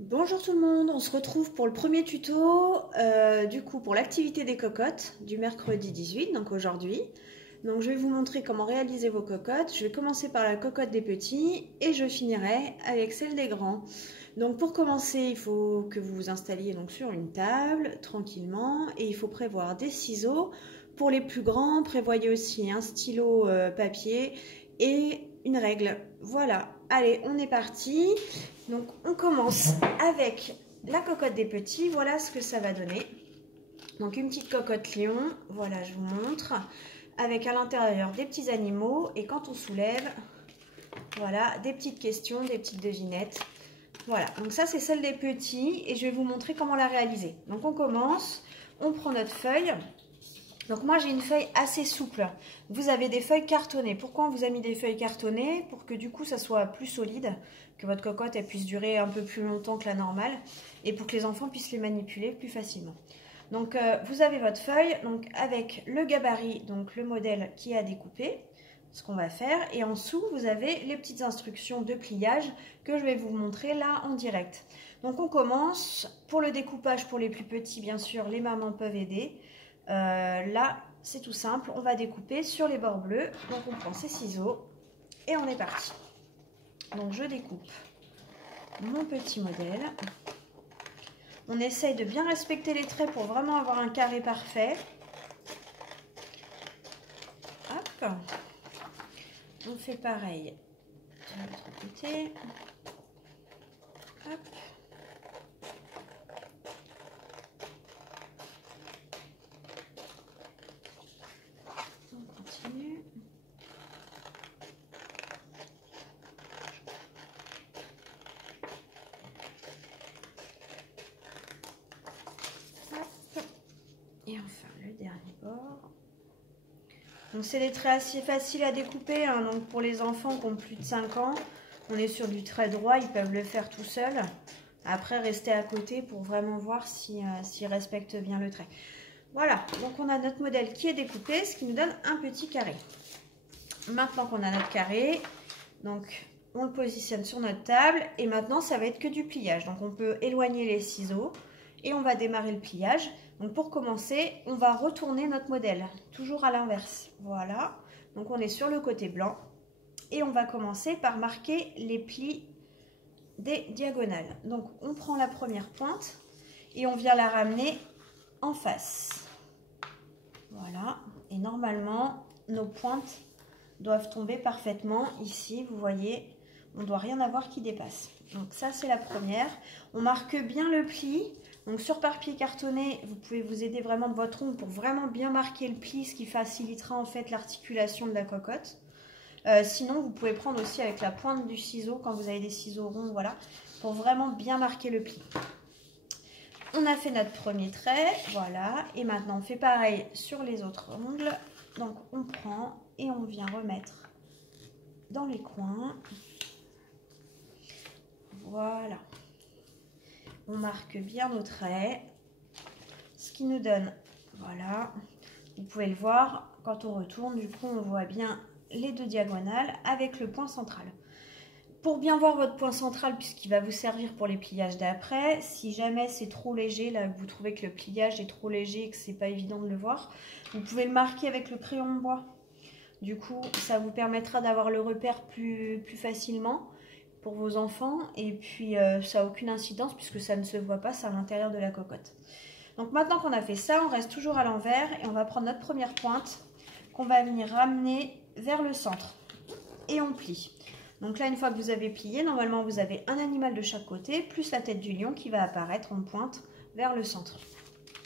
Bonjour tout le monde, on se retrouve pour le premier tuto pour l'activité des cocottes du mercredi 18, donc aujourd'hui. Donc je vais vous montrer comment réaliser vos cocottes. Je vais commencer par la cocotte des petits et je finirai avec celle des grands. Donc pour commencer, il faut que vous vous installiez donc sur une table tranquillement et il faut prévoir des ciseaux. Pour les plus grands, prévoyez aussi un stylo papier et une règle. Voilà, allez, on est parti. Donc on commence avec la cocotte des petits, voilà ce que ça va donner. Donc une petite cocotte lion, voilà je vous montre, avec à l'intérieur des petits animaux et quand on soulève, voilà des petites questions, des petites devinettes. Voilà, donc ça c'est celle des petits et je vais vous montrer comment la réaliser. Donc on commence, on prend notre feuille. Donc moi j'ai une feuille assez souple. Vous avez des feuilles cartonnées. Pourquoi on vous a mis des feuilles cartonnées? Pour que du coup ça soit plus solide, que votre cocotte elle puisse durer un peu plus longtemps que la normale et pour que les enfants puissent les manipuler plus facilement. Donc vous avez votre feuille donc avec le gabarit, donc le modèle qui est à découper, ce qu'on va faire. Et en dessous vous avez les petites instructions de pliage que je vais vous montrer là en direct. Donc on commence. Pour le découpage pour les plus petits, bien sûr les mamans peuvent aider. Là, c'est tout simple, on va découper sur les bords bleus. Donc on prend ses ciseaux et on est parti. Donc je découpe mon petit modèle. On essaye de bien respecter les traits pour vraiment avoir un carré parfait. Hop. On fait pareil de l'autre côté. Hop. Et enfin le dernier bord. Donc c'est des traits assez faciles à découper, hein. Donc pour les enfants qui ont plus de 5 ans, on est sur du trait droit, ils peuvent le faire tout seuls. Après rester à côté pour vraiment voir s'ils respectent bien le trait. Voilà, donc on a notre modèle qui est découpé, ce qui nous donne un petit carré. Maintenant qu'on a notre carré, donc on le positionne sur notre table et maintenant ça va être que du pliage. Donc on peut éloigner les ciseaux et on va démarrer le pliage. Donc pour commencer, on va retourner notre modèle, toujours à l'inverse. Voilà, donc on est sur le côté blanc et on va commencer par marquer les plis des diagonales. Donc on prend la première pointe et on vient la ramener en face. Voilà, et normalement nos pointes doivent tomber parfaitement. Ici, vous voyez, on ne doit rien avoir qui dépasse. Donc ça, c'est la première. On marque bien le pli. Donc sur papier cartonné, vous pouvez vous aider vraiment de votre ongle pour vraiment bien marquer le pli, ce qui facilitera en fait l'articulation de la cocotte. Sinon, vous pouvez prendre aussi avec la pointe du ciseau, quand vous avez des ciseaux ronds, voilà, pour vraiment bien marquer le pli. On a fait notre premier trait, voilà, et maintenant on fait pareil sur les autres ongles. Donc on prend et on vient remettre dans les coins. Voilà. On marque bien nos traits, ce qui nous donne, voilà, vous pouvez le voir, quand on retourne, du coup on voit bien les deux diagonales avec le point central. Pour bien voir votre point central, puisqu'il va vous servir pour les pliages d'après, si jamais c'est trop léger, là que vous trouvez que le pliage est trop léger et que c'est pas évident de le voir, vous pouvez le marquer avec le crayon de bois. Du coup, ça vous permettra d'avoir le repère plus facilement pour vos enfants et puis ça n'a aucune incidence puisque ça ne se voit pas, c'est à l'intérieur de la cocotte. Donc maintenant qu'on a fait ça, on reste toujours à l'envers et on va prendre notre première pointe qu'on va venir ramener vers le centre et on plie. Donc là, une fois que vous avez plié, normalement vous avez un animal de chaque côté plus la tête du lion qui va apparaître en pointe vers le centre.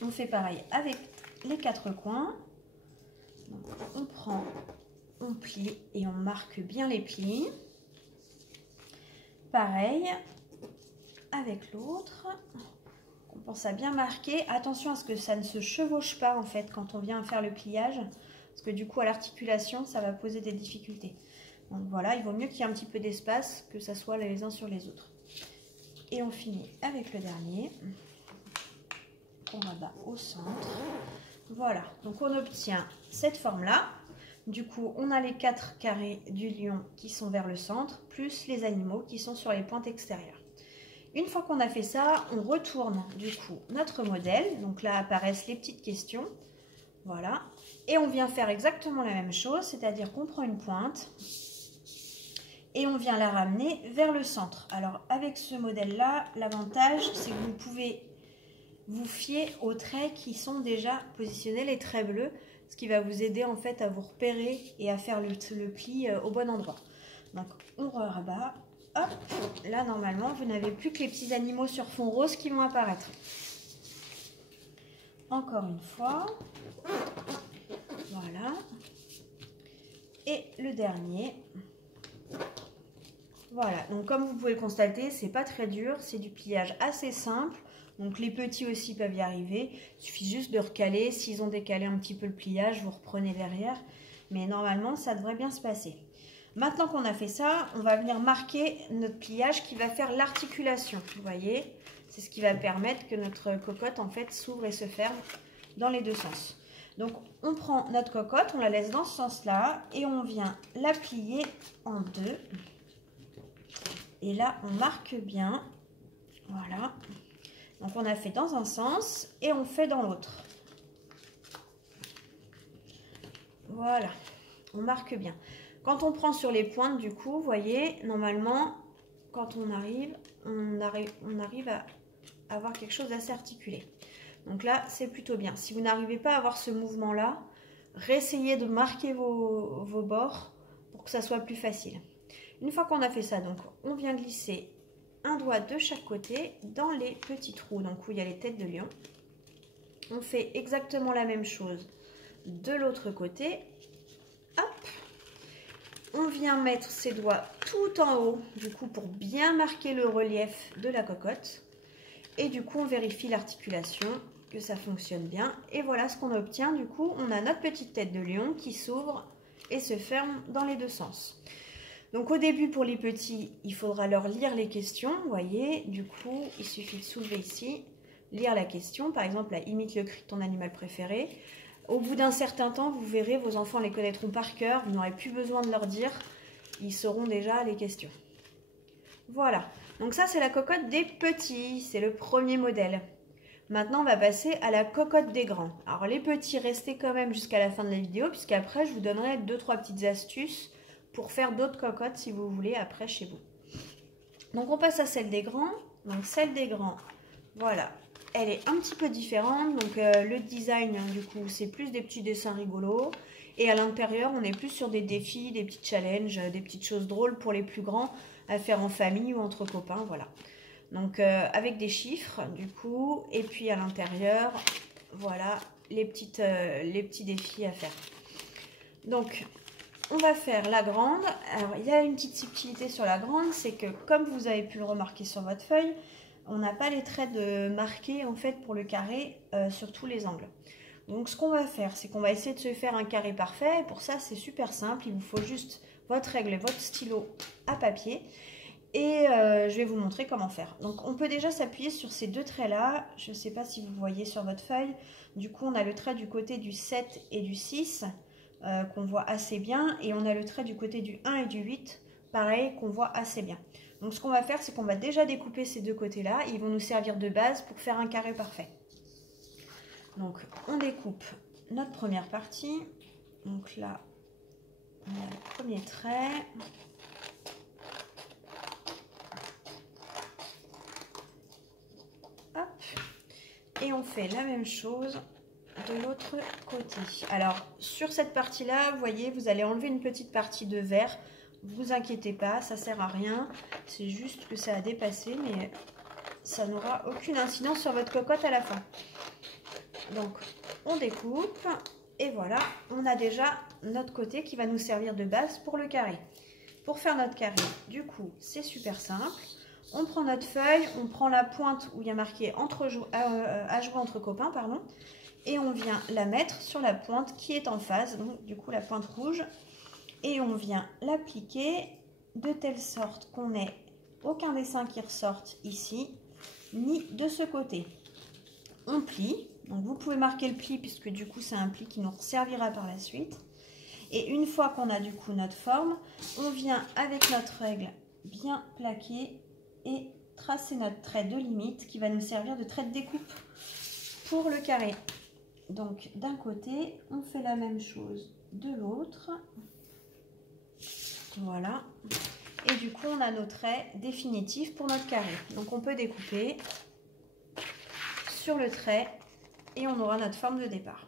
On fait pareil avec les quatre coins. Donc, on prend, on plie et on marque bien les plis. Pareil avec l'autre, on pense à bien marquer. Attention à ce que ça ne se chevauche pas en fait quand on vient faire le pliage, parce que du coup à l'articulation ça va poser des difficultés. Donc voilà, il vaut mieux qu'il y ait un petit peu d'espace, que ça soit les uns sur les autres. Et on finit avec le dernier, qu'on rabat au centre. Voilà, donc on obtient cette forme là. Du coup, on a les 4 carrés du lion qui sont vers le centre, plus les animaux qui sont sur les pointes extérieures. Une fois qu'on a fait ça, on retourne du coup notre modèle. Donc là apparaissent les petites questions. Voilà. Et on vient faire exactement la même chose, c'est-à-dire qu'on prend une pointe et on vient la ramener vers le centre. Alors avec ce modèle-là, l'avantage c'est que vous pouvez vous fier aux traits qui sont déjà positionnés, les traits bleus, ce qui va vous aider en fait à vous repérer et à faire le pli au bon endroit. Donc on rabat. Hop, là normalement vous n'avez plus que les petits animaux sur fond rose qui vont apparaître. Encore une fois, voilà, et le dernier, voilà. Donc comme vous pouvez le constater, c'est pas très dur, c'est du pliage assez simple. Donc les petits aussi peuvent y arriver, il suffit juste de recaler. S'ils ont décalé un petit peu le pliage, vous reprenez derrière, mais normalement ça devrait bien se passer. Maintenant qu'on a fait ça, on va venir marquer notre pliage qui va faire l'articulation. Vous voyez, c'est ce qui va permettre que notre cocotte en fait s'ouvre et se ferme dans les deux sens. Donc on prend notre cocotte, on la laisse dans ce sens-là et on vient la plier en deux. Et là on marque bien, voilà. Donc on a fait dans un sens et on fait dans l'autre. Voilà, on marque bien. Quand on prend sur les pointes, du coup, vous voyez, normalement, quand on arrive à avoir quelque chose d'assez articulé. Donc là, c'est plutôt bien. Si vous n'arrivez pas à avoir ce mouvement-là, réessayez de marquer vos bords pour que ça soit plus facile. Une fois qu'on a fait ça, donc, on vient glisser un doigt de chaque côté dans les petits trous, donc où il y a les têtes de lion. On fait exactement la même chose de l'autre côté. Hop! On vient mettre ses doigts tout en haut, du coup, pour bien marquer le relief de la cocotte. Et du coup, on vérifie l'articulation, que ça fonctionne bien. Et voilà ce qu'on obtient. Du coup, on a notre petite tête de lion qui s'ouvre et se ferme dans les deux sens. Donc au début, pour les petits, il faudra leur lire les questions. Vous voyez, du coup, il suffit de soulever ici, lire la question. Par exemple, là, imite le cri de ton animal préféré. Au bout d'un certain temps, vous verrez, vos enfants les connaîtront par cœur. Vous n'aurez plus besoin de leur dire. Ils sauront déjà les questions. Voilà. Donc ça, c'est la cocotte des petits. C'est le premier modèle. Maintenant, on va passer à la cocotte des grands. Alors, les petits, restez quand même jusqu'à la fin de la vidéo, puisqu'après, je vous donnerai 2-3 petites astuces pour faire d'autres cocottes, si vous voulez, après chez vous. Donc, on passe à celle des grands. Donc, celle des grands, voilà. Elle est un petit peu différente, donc le design, du coup, c'est plus des petits dessins rigolos. Et à l'intérieur, on est plus sur des défis, des petits challenges, des petites choses drôles pour les plus grands à faire en famille ou entre copains, voilà. Donc avec des chiffres, du coup, et puis à l'intérieur, voilà, les petits défis à faire. Donc, on va faire la grande. Alors, il y a une petite subtilité sur la grande, c'est que comme vous avez pu le remarquer sur votre feuille, on n'a pas les traits de marqués en fait pour le carré sur tous les angles. Donc ce qu'on va faire, c'est qu'on va essayer de se faire un carré parfait. Pour ça, c'est super simple. Il vous faut juste votre règle et votre stylo à papier. Et je vais vous montrer comment faire. Donc on peut déjà s'appuyer sur ces deux traits-là. Je ne sais pas si vous voyez sur votre feuille. Du coup, on a le trait du côté du 7 et du 6 qu'on voit assez bien. Et on a le trait du côté du 1 et du 8, pareil, qu'on voit assez bien. Donc ce qu'on va faire, c'est qu'on va déjà découper ces deux côtés-là. Ils vont nous servir de base pour faire un carré parfait. Donc on découpe notre première partie. Donc là, on a le premier trait. Hop. Et on fait la même chose de l'autre côté. Alors sur cette partie-là, vous voyez, vous allez enlever une petite partie de vert. Vous inquiétez pas, ça sert à rien. C'est juste que ça a dépassé, mais ça n'aura aucune incidence sur votre cocotte à la fin. Donc, on découpe. Et voilà, on a déjà notre côté qui va nous servir de base pour le carré. Pour faire notre carré, du coup, c'est super simple. On prend notre feuille, on prend la pointe où il y a marqué à jouer entre copains, pardon. Et on vient la mettre sur la pointe qui est en face, donc du coup la pointe rouge. Et on vient l'appliquer de telle sorte qu'on n'ait aucun dessin qui ressorte ici, ni de ce côté. On plie, donc vous pouvez marquer le pli puisque du coup c'est un pli qui nous servira par la suite. Et une fois qu'on a du coup notre forme, on vient avec notre règle bien plaquer et tracer notre trait de limite qui va nous servir de trait de découpe pour le carré. Donc d'un côté, on fait la même chose de l'autre. Voilà. Et du coup, on a nos traits définitifs pour notre carré. Donc on peut découper sur le trait et on aura notre forme de départ.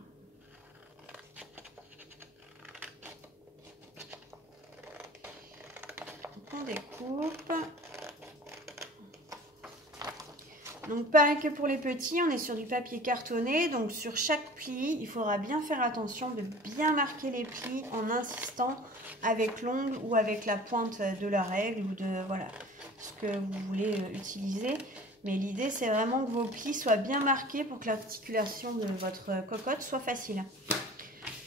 On découpe. Donc pareil que pour les petits, on est sur du papier cartonné. Donc sur chaque pli, il faudra bien faire attention de bien marquer les plis en insistant avec l'ongle ou avec la pointe de la règle ou de voilà ce que vous voulez utiliser. Mais l'idée c'est vraiment que vos plis soient bien marqués pour que l'articulation de votre cocotte soit facile.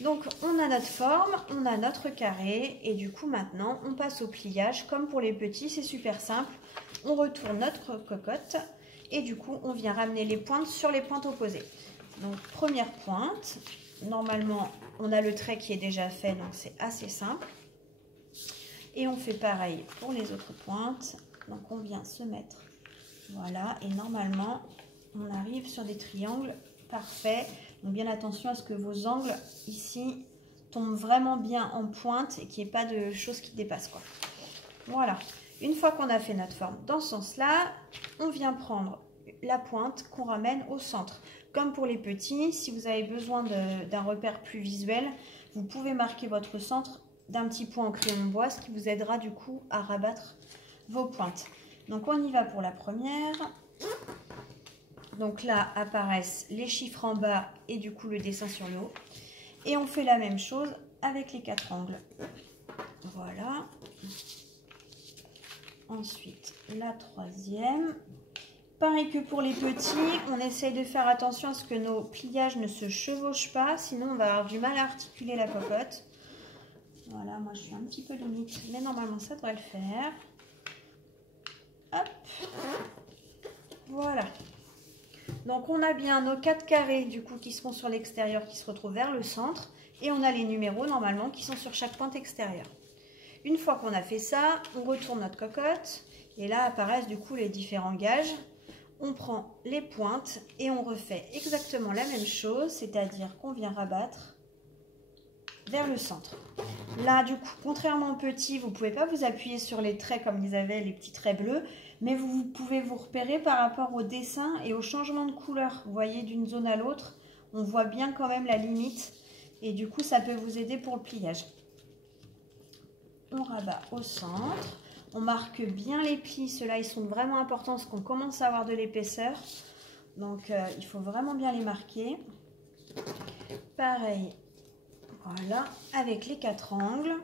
Donc on a notre forme, on a notre carré et du coup maintenant on passe au pliage. Comme pour les petits, c'est super simple. On retourne notre cocotte et du coup on vient ramener les pointes sur les pointes opposées. Donc première pointe, normalement on a le trait qui est déjà fait donc c'est assez simple. Et on fait pareil pour les autres pointes. Donc on vient se mettre, voilà, et normalement on arrive sur des triangles parfaits. Donc bien attention à ce que vos angles ici tombent vraiment bien en pointe et qu'il n'y ait pas de choses qui dépassent, quoi. Voilà, une fois qu'on a fait notre forme dans ce sens-là, on vient prendre la pointe qu'on ramène au centre. Comme pour les petits, si vous avez besoin d'un repère plus visuel, vous pouvez marquer votre centre d'un petit point en crayon de bois, ce qui vous aidera du coup à rabattre vos pointes. Donc on y va pour la première. Donc là apparaissent les chiffres en bas et du coup le dessin sur le haut. Et on fait la même chose avec les 4 angles. Voilà. Ensuite la troisième. Pareil que pour les petits, on essaye de faire attention à ce que nos pliages ne se chevauchent pas, sinon on va avoir du mal à articuler la cocotte. Voilà, moi je suis un petit peu limite, mais normalement ça devrait le faire. Hop. Voilà. Donc on a bien nos 4 carrés du coup qui seront sur l'extérieur, qui se retrouvent vers le centre. Et on a les numéros normalement qui sont sur chaque pointe extérieure. Une fois qu'on a fait ça, on retourne notre cocotte. Et là apparaissent du coup les différents gages. On prend les pointes et on refait exactement la même chose, c'est-à-dire qu'on vient rabattre vers le centre. Là, du coup, contrairement aux petits, vous ne pouvez pas vous appuyer sur les traits comme ils avaient, les petits traits bleus, mais vous pouvez vous repérer par rapport au dessin et au changement de couleur. Vous voyez, d'une zone à l'autre, on voit bien quand même la limite et du coup, ça peut vous aider pour le pliage. On rabat au centre. On marque bien les plis, ceux-là ils sont vraiment importants parce qu'on commence à avoir de l'épaisseur. Donc il faut vraiment bien les marquer. Pareil, voilà, avec les 4 angles.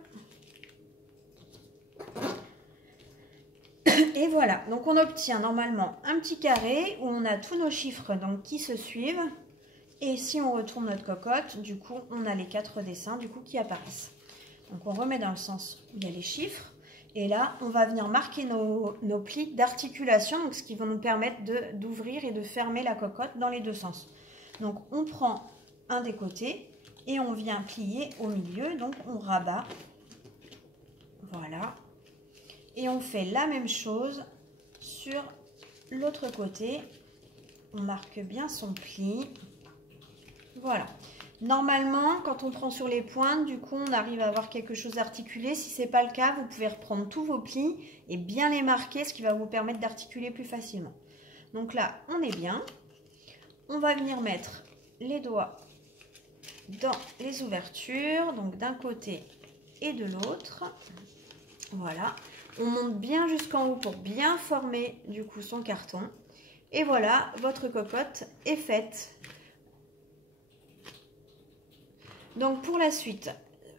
Et voilà, donc on obtient normalement un petit carré où on a tous nos chiffres donc, qui se suivent. Et si on retourne notre cocotte, du coup on a les 4 dessins du coup, qui apparaissent. Donc on remet dans le sens où il y a les chiffres. Et là, on va venir marquer nos plis d'articulation, donc ce qui va nous permettre d'ouvrir et de fermer la cocotte dans les deux sens. Donc, on prend un des côtés et on vient plier au milieu, donc on rabat. Voilà. Et on fait la même chose sur l'autre côté. On marque bien son pli. Voilà. Normalement, quand on prend sur les pointes, du coup, on arrive à avoir quelque chose d'articulé. Si ce n'est pas le cas, vous pouvez reprendre tous vos plis et bien les marquer, ce qui va vous permettre d'articuler plus facilement. Donc là, on est bien. On va venir mettre les doigts dans les ouvertures, donc d'un côté et de l'autre. Voilà. On monte bien jusqu'en haut pour bien former, du coup, son carton. Et voilà, votre cocotte est faite. Donc pour la suite,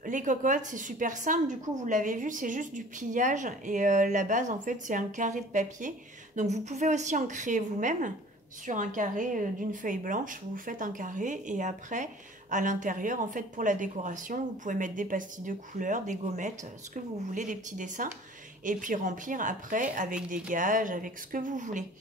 les cocottes, c'est super simple. Du coup, vous l'avez vu, c'est juste du pliage. Et la base, en fait, c'est un carré de papier. Donc vous pouvez aussi en créer vous-même sur un carré d'une feuille blanche. Vous faites un carré et après, à l'intérieur, en fait, pour la décoration, vous pouvez mettre des pastilles de couleurs, des gommettes, ce que vous voulez, des petits dessins. Et puis remplir après avec des gages, avec ce que vous voulez.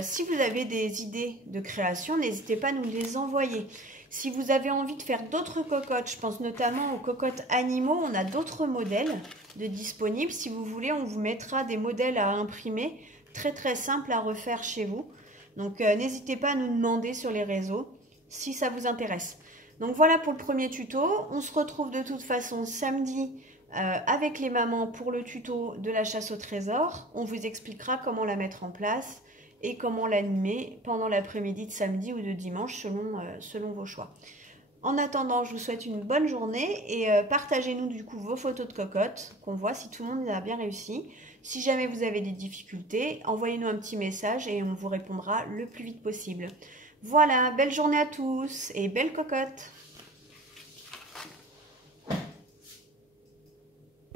Si vous avez des idées de création, n'hésitez pas à nous les envoyer. Si vous avez envie de faire d'autres cocottes, je pense notamment aux cocottes animaux, on a d'autres modèles de disponibles. Si vous voulez, on vous mettra des modèles à imprimer très très simple à refaire chez vous. Donc n'hésitez pas à nous demander sur les réseaux si ça vous intéresse. Donc voilà pour le premier tuto. On se retrouve de toute façon samedi avec les mamans pour le tuto de la chasse au trésor. On vous expliquera comment la mettre en place et comment l'animer pendant l'après-midi de samedi ou de dimanche selon vos choix. En attendant, je vous souhaite une bonne journée et partagez-nous du coup vos photos de cocottes, qu'on voit si tout le monde a bien réussi. Si jamais vous avez des difficultés, envoyez-nous un petit message et on vous répondra le plus vite possible. Voilà, belle journée à tous et belle cocotte!